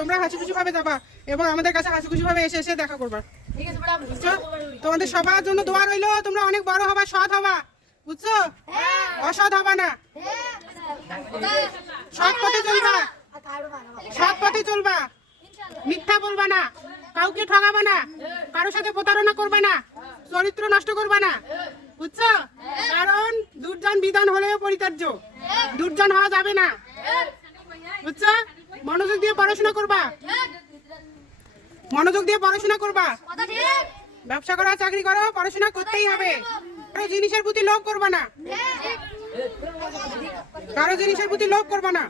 তোমরা হাসি খুশি ভাবে যাবা এবং আমাদের কাছে হাসি খুশি ভাবে এসে এসে দেখা করবা। বুঝছো? তোমাদের সবার জন্য দোয়া রইলো, তোমরা অনেক বড় হবা, সৎ হবা, বুঝছো? অসৎ হবা না, সৎ পথে চলবা, সৎ পথে চলবা, মিথ্যা বলবা না, কাউকে ঠকাবা না, কারোর সাথে প্রতারণা করবা না, চরিত্র নষ্ট করবা না, বুঝছো? কারণ দুর্জন বিধান হলেও পরিত্যাজ্য, দুর্জন হওয়া যাবে না, বুঝছো? মনোযোগ দিয়ে পড়াশোনা করবা, মনোযোগ দিয়ে পড়াশোনা করবা, ব্যবসা করো, চাকরি করো, পড়াশোনা করতেই হবে। কারো জিনিসের প্রতি লোভ করবা না, কারো জিনিসের প্রতি লোভ করবা না।